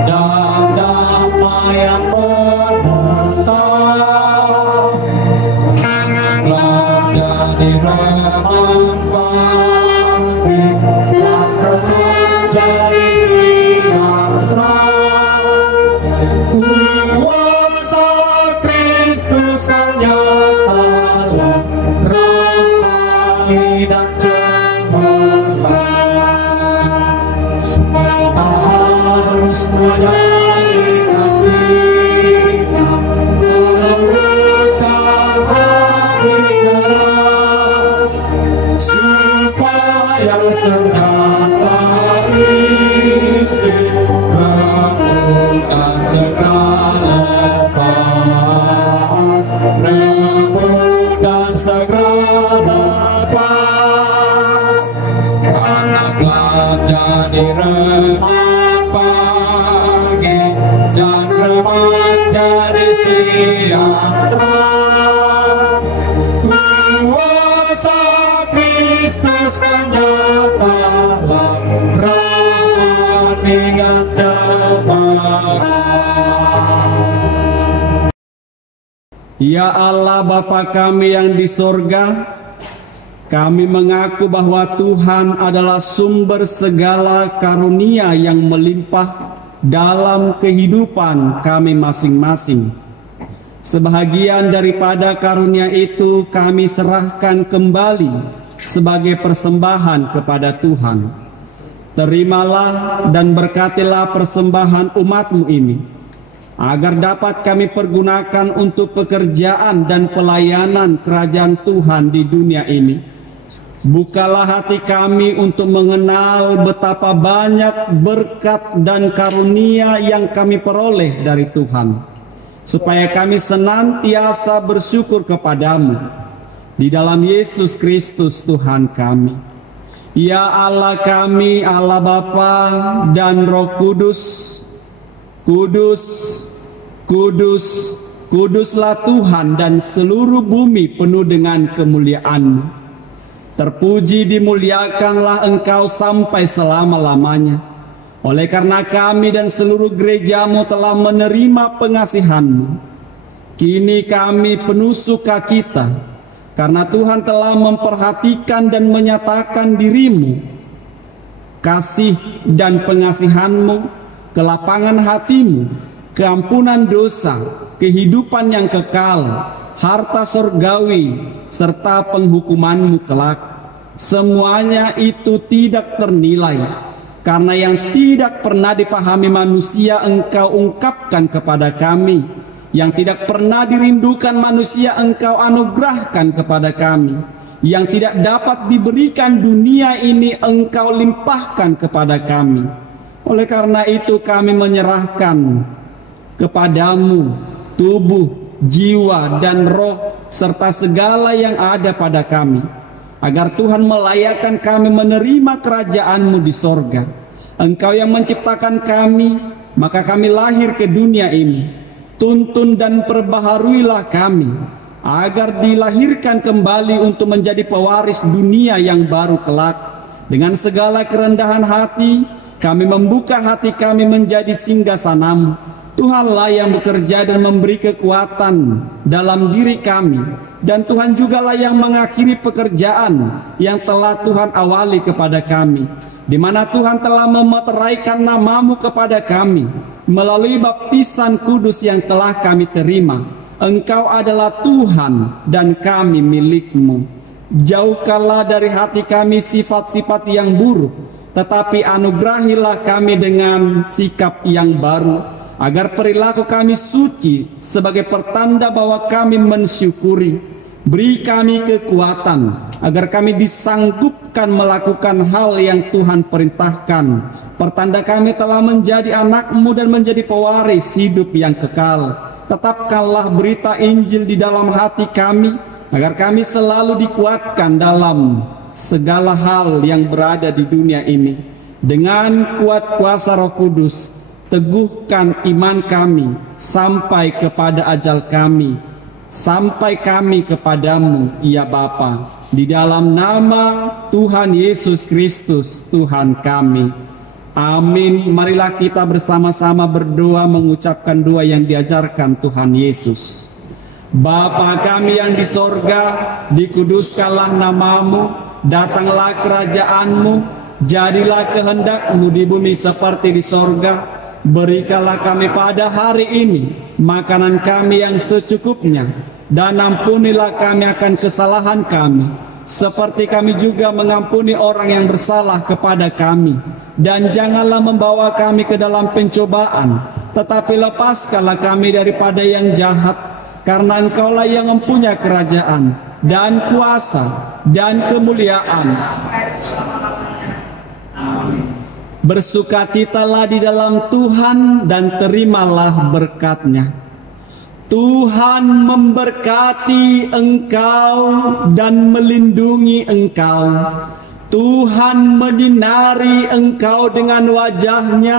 dan damai yang menetap. Telah jadi remang pagi dan remang jadi siang terang. Kuasa Kristus kan nyata, ramai dan cemerlang. Kita harus menyanyikan kita menjadi siang terang. Kuasa Kristus kan nyata dengan jemaat. Ya Allah Bapa kami yang di sorga, kami mengaku bahwa Tuhan adalah sumber segala karunia yang melimpah dalam kehidupan kami masing-masing. Sebahagian daripada karunia itu kami serahkan kembali sebagai persembahan kepada Tuhan. Terimalah dan berkatilah persembahan umat-Mu ini, agar dapat kami pergunakan untuk pekerjaan dan pelayanan kerajaan Tuhan di dunia ini. Bukalah hati kami untuk mengenal betapa banyak berkat dan karunia yang kami peroleh dari Tuhan, supaya kami senantiasa bersyukur kepadamu. Di dalam Yesus Kristus Tuhan kami. Ya Allah kami, Allah Bapa dan Roh Kudus, Kudus, Kudus, Kuduslah Tuhan, dan seluruh bumi penuh dengan kemuliaan-Mu. Terpuji dimuliakanlah Engkau sampai selama-lamanya. Oleh karena kami dan seluruh gereja-Mu telah menerima pengasihan-Mu, kini kami penuh sukacita, karena Tuhan telah memperhatikan dan menyatakan diri-Mu, kasih dan pengasihan-Mu, kelapangan hati-Mu, keampunan dosa, kehidupan yang kekal, harta surgawi, serta penghukuman-Mu kelak. Semuanya itu tidak ternilai, karena yang tidak pernah dipahami manusia Engkau ungkapkan kepada kami, yang tidak pernah dirindukan manusia Engkau anugerahkan kepada kami, yang tidak dapat diberikan dunia ini Engkau limpahkan kepada kami. Oleh karena itu kami menyerahkan kepadamu tubuh, jiwa, dan roh, serta segala yang ada pada kami, agar Tuhan melayakkan kami menerima kerajaan-Mu di sorga. Engkau yang menciptakan kami, maka kami lahir ke dunia ini. Tuntun dan perbaharuilah kami, agar dilahirkan kembali untuk menjadi pewaris dunia yang baru kelak. Dengan segala kerendahan hati, kami membuka hati kami menjadi singgasana-Mu. Tuhanlah yang bekerja dan memberi kekuatan dalam diri kami, dan Tuhan jugalah yang mengakhiri pekerjaan yang telah Tuhan awali kepada kami, di mana Tuhan telah memeteraikan nama-Mu kepada kami melalui baptisan kudus yang telah kami terima. Engkau adalah Tuhan dan kami milik-Mu. Jauhkanlah dari hati kami sifat-sifat yang buruk, tetapi anugerahilah kami dengan sikap yang baru, agar perilaku kami suci sebagai pertanda bahwa kami mensyukuri. Beri kami kekuatan, agar kami disanggupkan melakukan hal yang Tuhan perintahkan. Pertanda kami telah menjadi anak-Mu dan menjadi pewaris hidup yang kekal. Tetapkanlah berita Injil di dalam hati kami, agar kami selalu dikuatkan dalam segala hal yang berada di dunia ini. Dengan kuat kuasa Roh Kudus, teguhkan iman kami sampai kepada ajal kami, sampai kami kepadamu, ya Bapa. Di dalam nama Tuhan Yesus Kristus, Tuhan kami. Amin. Marilah kita bersama-sama berdoa mengucapkan doa yang diajarkan Tuhan Yesus. Bapa kami yang di sorga, dikuduskanlah nama-Mu, datanglah kerajaan-Mu, jadilah kehendak-Mu di bumi seperti di sorga. Berikanlah kami pada hari ini makanan kami yang secukupnya, dan ampunilah kami akan kesalahan kami, seperti kami juga mengampuni orang yang bersalah kepada kami. Dan janganlah membawa kami ke dalam pencobaan, tetapi lepaskanlah kami daripada yang jahat, karena Engkaulah yang mempunyai kerajaan dan kuasa dan kemuliaan. Bersukacitalah di dalam Tuhan dan terimalah berkat-Nya. Tuhan memberkati engkau dan melindungi engkau. Tuhan menyinari engkau dengan wajah-Nya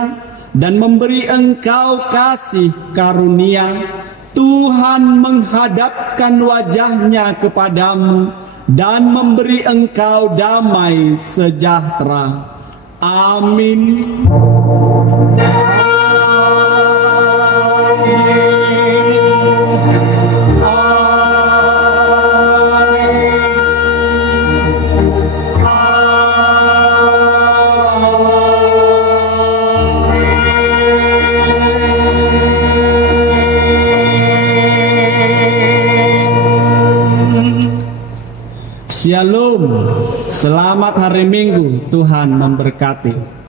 dan memberi engkau kasih karunia, Tuhan menghadapkan wajahnya kepadamu dan memberi engkau damai sejahtera. Amin. Shalom, selamat hari Minggu, Tuhan memberkati.